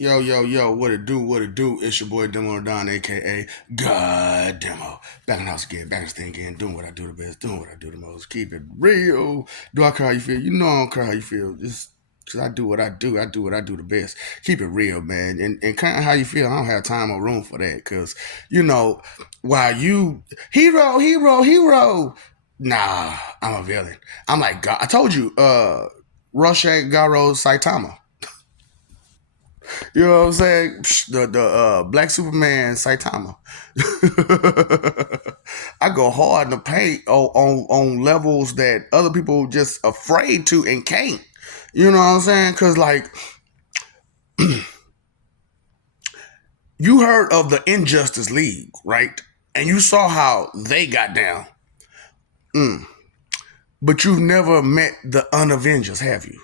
Yo, what it do? It's your boy Demo Don, aka God Demo. Back in the house again, back in the thing again, doing what I do the best, doing what I do the most. Keep it real. Do I care how you feel? You know I don't care how you feel. Just because I do what I do, I do what I do the best. Keep it real, man. And kind of how you feel, I don't have time or room for that. Because, while you, hero, nah, I'm a villain. I'm like, God, I told you, Roshe Garo Saitama. You know what I'm saying? The Black Superman Saitama. I go hard in the paint on levels that other people just afraid to and can't. You know what I'm saying? Because like you heard of the Injustice League, right? And you saw how they got down. But you've never met the Unavengers, have you?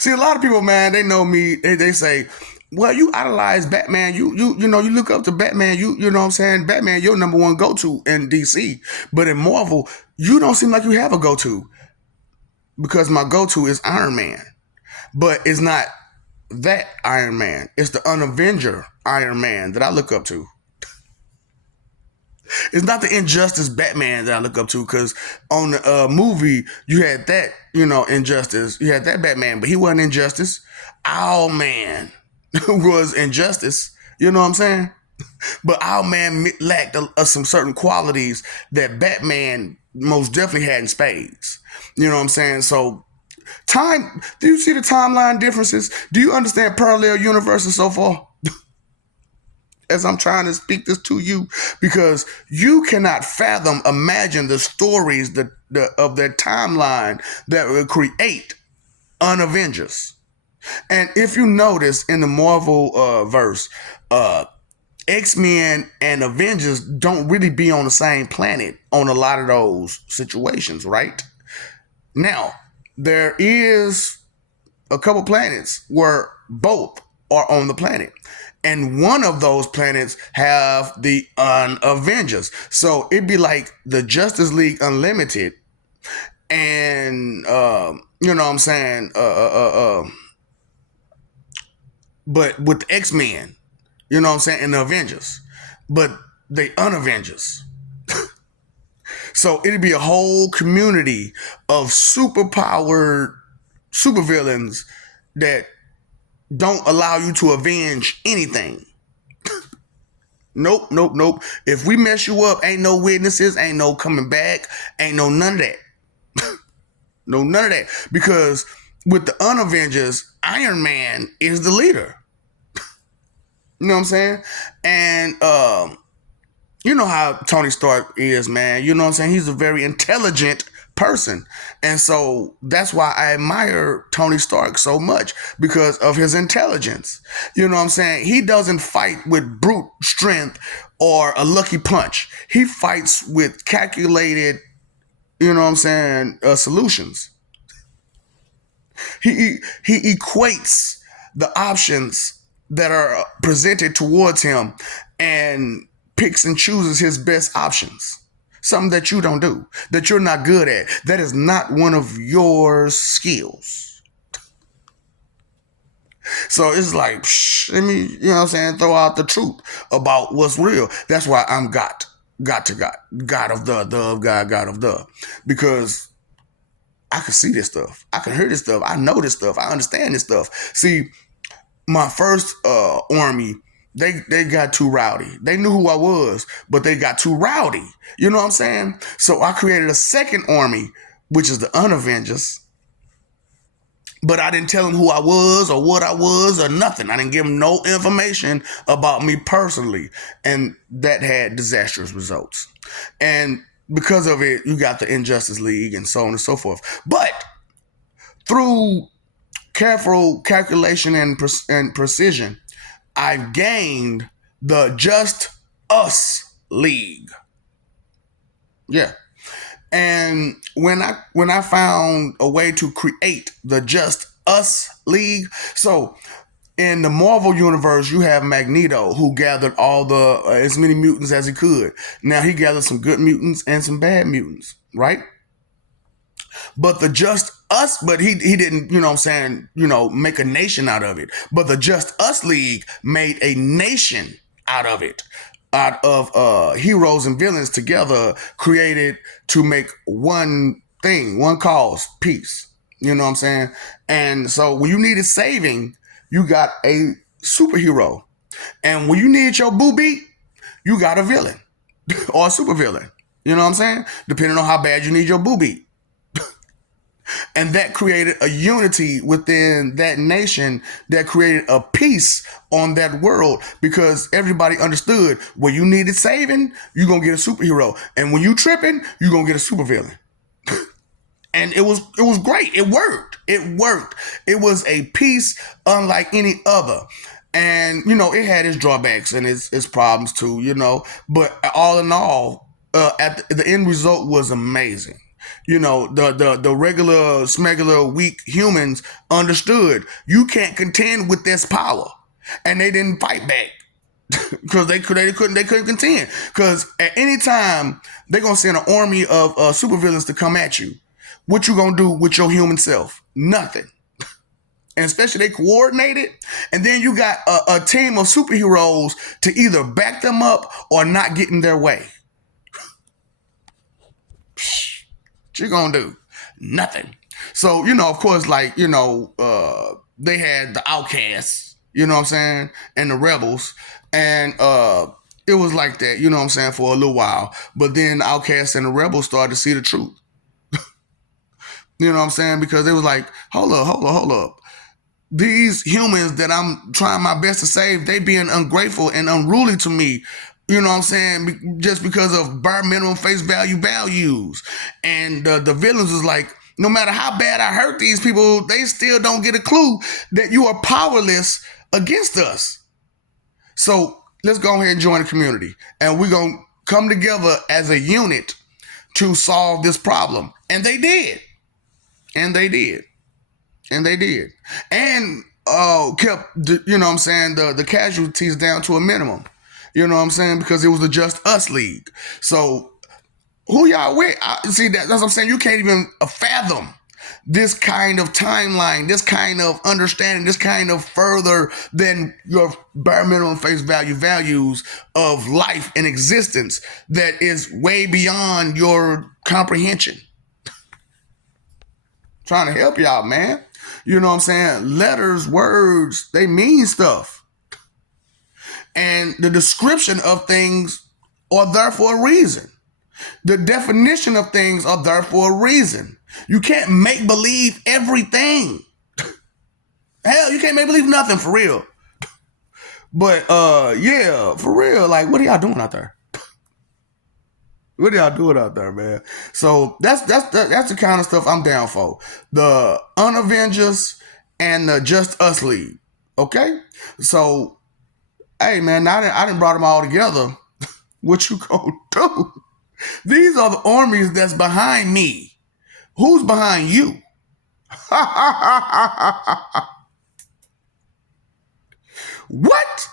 See, a lot of people, man, they know me. They say, "Well, you idolize Batman. You look up to Batman. You know what I'm saying? Batman, your number one go to in DC. But in Marvel, you don't seem like you have a go to because my go to is Iron Man. But it's not that Iron Man. It's the Unavenger Iron Man that I look up to. It's not the Injustice Batman that I look up to, because on the movie you had that, Injustice. You had that Batman, but he wasn't Injustice. Owlman was Injustice. You know what I'm saying? But Owlman lacked some certain qualities that Batman most definitely had in spades. You know what I'm saying? So do you see the timeline differences? Do you understand parallel universes so far? As I'm trying to speak this to you, because you cannot imagine the stories of their timeline that will create Unavengers. And if you notice in the Marvel verse, X-Men and Avengers don't really be on the same planet on a lot of those situations, right? Now, there is a couple planets where both are on the planet. And one of those planets have the Unavengers. So it'd be like the Justice League Unlimited and, you know what I'm saying, but with the X-Men, you know what I'm saying, and the Avengers. But the Unavengers. So it'd be a whole community of superpowered supervillains that don't allow you to avenge anything. Nope. If we mess you up, ain't no witnesses, ain't no coming back, ain't no none of that. No, none of that. Because with the Unavengers, Iron Man is the leader. You know what I'm saying? And you know how Tony Stark is, man. You know what I'm saying? He's a very intelligent person. And so that's why I admire Tony Stark so much, because of his intelligence. You know what I'm saying? He doesn't fight with brute strength or a lucky punch. He fights with calculated, you know what I'm saying, solutions. He equates the options that are presented towards him and picks and chooses his best options. Something that you don't do, that you're not good at. That is not one of your skills. So it's like, let me, you know what I'm saying, throw out the truth about what's real. That's why I'm God of the. Because I can see this stuff. I can hear this stuff. I know this stuff. I understand this stuff. See, my first army, they got too rowdy. They knew who I was, but they got too rowdy. You know what I'm saying? So I created a second army, which is the Unavengers. But I didn't tell them who I was or what I was or nothing. I didn't give them no information about me personally. And that had disastrous results. And because of it, you got the Injustice League and so on and so forth. But through careful calculation and precision, I've gained the Just Us League. Yeah. And when I found a way to create the Just Us League, so in the Marvel universe, you have Magneto, who gathered all the as many mutants as he could. Now he gathered some good mutants and some bad mutants, right? But the Just Us, but he didn't, you know what I'm saying, make a nation out of it. But the Just Us League made a nation out of it. Out of heroes and villains together created to make one thing, one cause, peace. You know what I'm saying? And so when you needed saving, you got a superhero. And when you needed your boo beat, you got a villain or a supervillain. You know what I'm saying? Depending on how bad you need your boo beat. And that created a unity within that nation that created a peace on that world because everybody understood when you needed saving, you're going to get a superhero. And when you tripping, you're going to get a supervillain. And it was great. It worked. It was a piece unlike any other. And, it had its drawbacks and its problems too, But all in all, the end result was amazing. The regular, smegular, weak humans understood you can't contend with this power. And they didn't fight back. Because they couldn't contend. Because at any time, they're going to send an army of supervillains to come at you. What you going to do with your human self? Nothing. And especially they coordinated. And then you got a team of superheroes to either back them up or not get in their way. What you going to do? Nothing. So, of course, they had the outcasts, you know what I'm saying, and the rebels. And it was like that, you know what I'm saying, for a little while. But then the outcasts and the rebels started to see the truth. You know what I'm saying? Because they was like, hold up. These humans that I'm trying my best to save, they being ungrateful and unruly to me. You know what I'm saying? Just because of bare minimum face value values. And the villains was like, no matter how bad I hurt these people, they still don't get a clue that you are powerless against us. So let's go ahead and join the community. And we're going to come together as a unit to solve this problem. And they did. And kept, you know what I'm saying, the casualties down to a minimum. You know what I'm saying? Because it was the Just Us League. So who y'all with? See, that's what I'm saying. You can't even fathom this kind of timeline, this kind of understanding, this kind of further than your bare minimum face value values of life and existence that is way beyond your comprehension. Trying to help y'all, man. You know what I'm saying? Letters, words, they mean stuff. And the description of things are there for a reason. The definition of things are there for a reason. You can't make believe everything. Hell, you can't make believe nothing for real. But yeah, for real, like, what are y'all doing out there? What are y'all doing out there, man? So that's the kind of stuff I'm down for. The Unavengers and the Just Us League. Okay? So, hey, man, I didn't brought them all together. What you gonna do? These are the armies that's behind me. Who's behind you? What?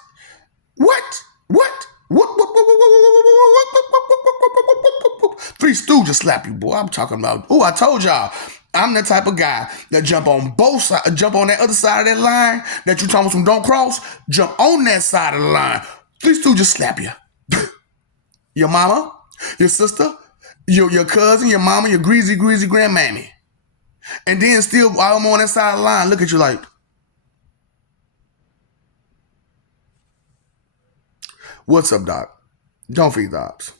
Three Stooges slap you, boy. I'm talking about. Oh, I told y'all. I'm the type of guy that jump on both sides, jump on that other side of that line that you talking about don't cross, jump on that side of the line. Three Stooges slap you. Your mama, your sister, your cousin, your mama, your greasy grandmammy. And then still, while I'm on that side of the line, look at you like, what's up, Doc? Don't feed the ops.